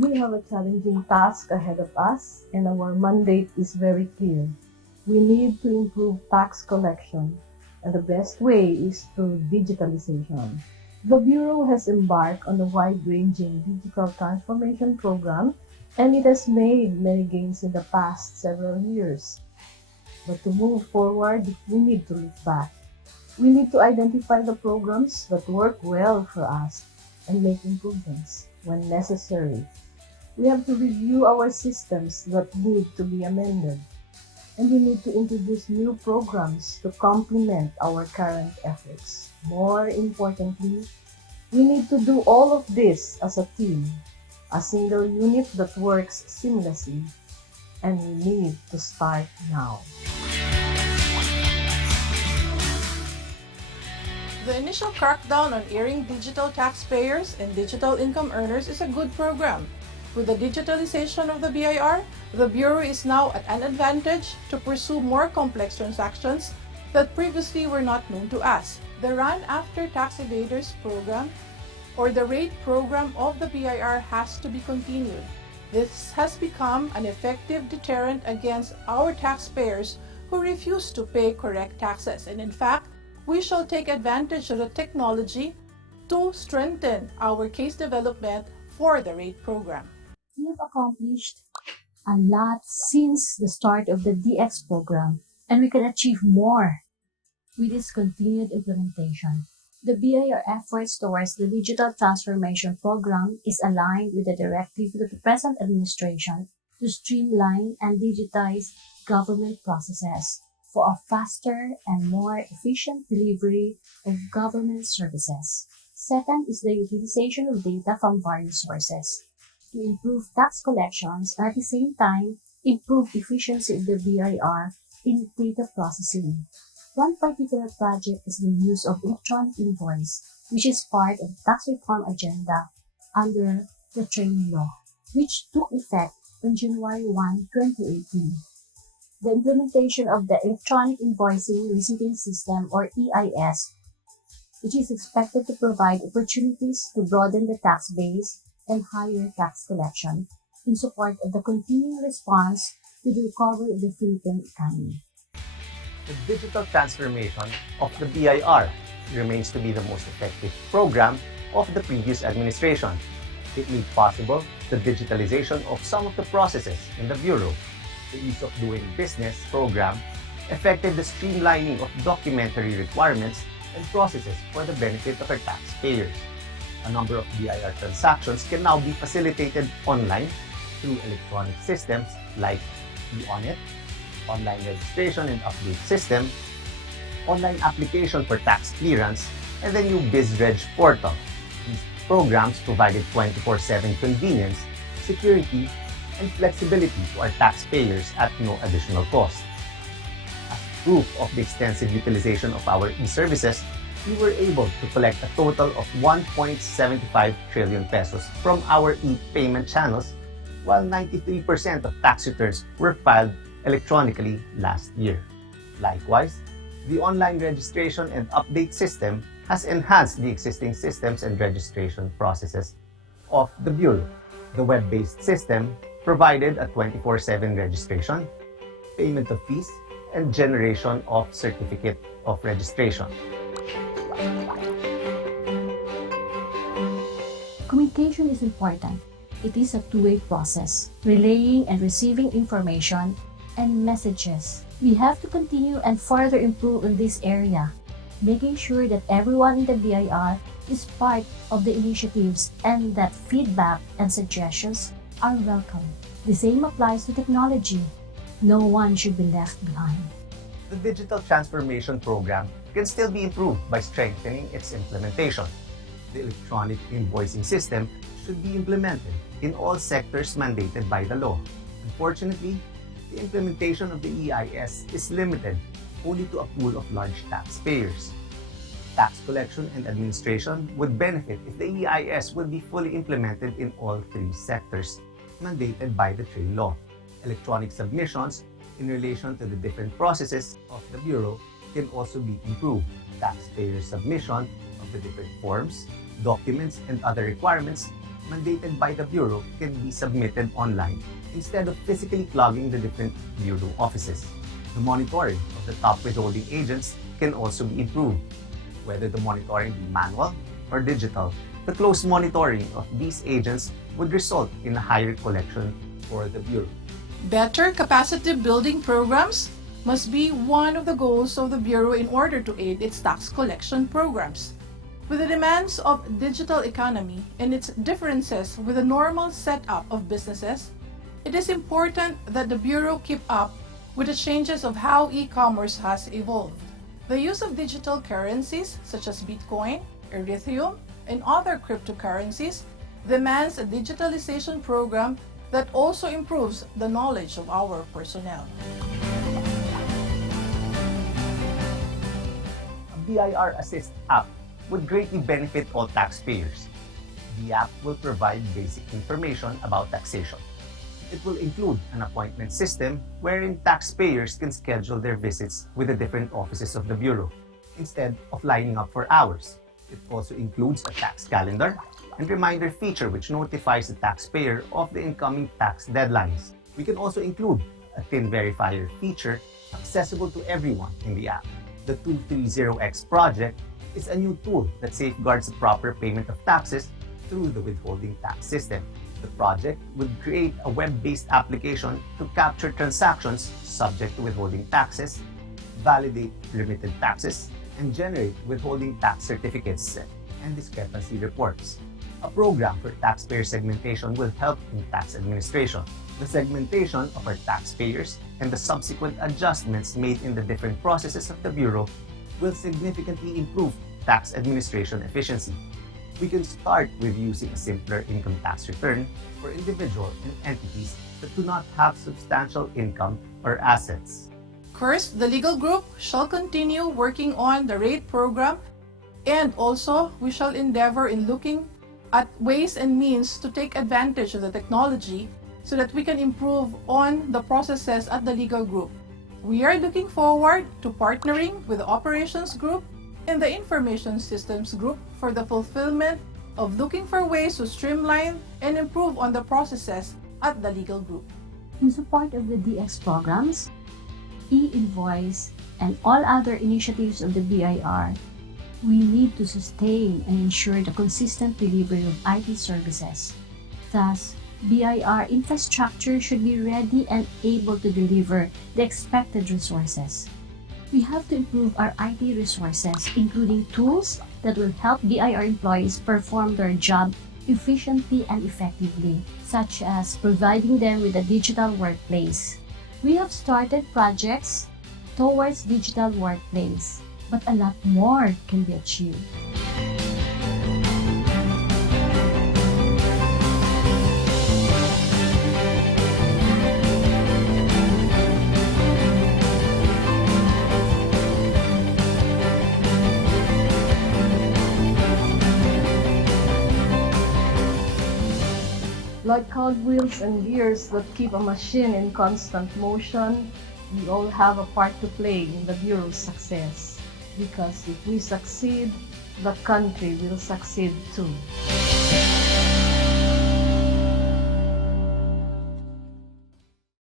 We have a challenging task ahead of us, and our mandate is very clear. We need to improve tax collection, and the best way is through digitalization. The Bureau has embarked on a wide-ranging digital transformation program, and it has made many gains in the past several years. But to move forward, we need to look back. We need to identify the programs that work well for us and make improvements when necessary. We have to review our systems that need to be amended, and we need to introduce new programs to complement our current efforts. More importantly, we need to do all of this as a team, a single unit that works seamlessly, and we need to start now. The initial crackdown on earning digital taxpayers and digital income earners is a good program. With the digitalization of the BIR, the Bureau is now at an advantage to pursue more complex transactions that previously were not known to us. The Run After Tax Evaders program, or the RAID program of the BIR, has to be continued. This has become an effective deterrent against our taxpayers who refuse to pay correct taxes, and in fact, we shall take advantage of the technology to strengthen our case development for the RAID program. We have accomplished a lot since the start of the DX program, and we can achieve more with its continued implementation. The BIR efforts towards the digital transformation program is aligned with the directive of the present administration to streamline and digitize government processes for a faster and more efficient delivery of government services. Second is the utilization of data from various sources to improve tax collections and at the same time improve efficiency of the BIR in data processing. One particular project is the use of electronic invoice, which is part of the tax reform agenda under the training law, which took effect on January 1, 2018. The implementation of the Electronic Invoicing Receipting System, or EIS, which is expected to provide opportunities to broaden the tax base and higher tax collection in support of the continuing response to the recovery of the Philippine economy. The digital transformation of the BIR remains to be the most effective program of the previous administration. It made possible the digitalization of some of the processes in the Bureau. The Ease of Doing Business program affected the streamlining of documentary requirements and processes for the benefit of our taxpayers. A number of BIR transactions can now be facilitated online through electronic systems like the online registration and update system, online application for tax clearance, and the new BizReg portal. These programs provided 24/7 convenience, security, and flexibility to our taxpayers at no additional cost. As proof of the extensive utilization of our e-services, we were able to collect a total of 1.75 trillion pesos from our e-payment channels, while 93% of tax returns were filed electronically last year. Likewise, the online registration and update system has enhanced the existing systems and registration processes of the Bureau. The web-based system provided a 24/7 registration, payment of fees, and generation of certificate of registration. Communication is important. It is a two-way process, relaying and receiving information and messages. We have to continue and further improve in this area, making sure that everyone in the BIR is part of the initiatives and that feedback and suggestions are welcome. The same applies to technology. No one should be left behind. The digital transformation program can still be improved by strengthening its implementation. The electronic invoicing system should be implemented in all sectors mandated by the law. Unfortunately, the implementation of the EIS is limited only to a pool of large taxpayers. Tax collection and administration would benefit if the EIS would be fully implemented in all three sectors mandated by the trade law. Electronic submissions in relation to the different processes of the Bureau can also be improved. Taxpayer submission of the different forms, Documents and other requirements mandated by the Bureau can be submitted online instead of physically clogging the different Bureau offices. The monitoring of the top withholding agents can also be improved, whether the monitoring be manual or digital. The close monitoring of these agents would result in a higher collection for the Bureau. Better capacity building programs must be one of the goals of the Bureau in order to aid its tax collection programs. With the demands of digital economy and its differences with the normal setup of businesses, it is important that the Bureau keep up with the changes of how e-commerce has evolved. The use of digital currencies such as Bitcoin, Ethereum, and other cryptocurrencies demands a digitalization program that also improves the knowledge of our personnel. A BIR Assist app would greatly benefit all taxpayers. The app will provide basic information about taxation. It will include an appointment system wherein taxpayers can schedule their visits with the different offices of the Bureau instead of lining up for hours. It also includes a tax calendar and reminder feature which notifies the taxpayer of the incoming tax deadlines. We can also include a TIN verifier feature accessible to everyone in the app. The 230X project is a new tool that safeguards the proper payment of taxes through the withholding tax system. The project would create a web-based application to capture transactions subject to withholding taxes, validate remitted taxes, and generate withholding tax certificates and discrepancy reports. A program for taxpayer segmentation will help in tax administration. The segmentation of our taxpayers and the subsequent adjustments made in the different processes of the Bureau will significantly improve tax administration efficiency. We can start with using a simpler income tax return for individuals and entities that do not have substantial income or assets. First, the legal group shall continue working on the rate program, and also we shall endeavor in looking at ways and means to take advantage of the technology so that we can improve on the processes at the legal group. We are looking forward to partnering with the operations group and the information systems group for the fulfillment of looking for ways to streamline and improve on the processes at the legal group. In support of the DX programs, e-invoice, and all other initiatives of the BIR, we need to sustain and ensure the consistent delivery of IT services. Thus, BIR infrastructure should be ready and able to deliver the expected resources. We have to improve our IT resources, including tools that will help BIR employees perform their job efficiently and effectively, such as providing them with a digital workplace. We have started projects towards digital workplace, but a lot more can be achieved. Like cogwheels and gears that keep a machine in constant motion, we all have a part to play in the Bureau's success. Because if we succeed, the country will succeed too.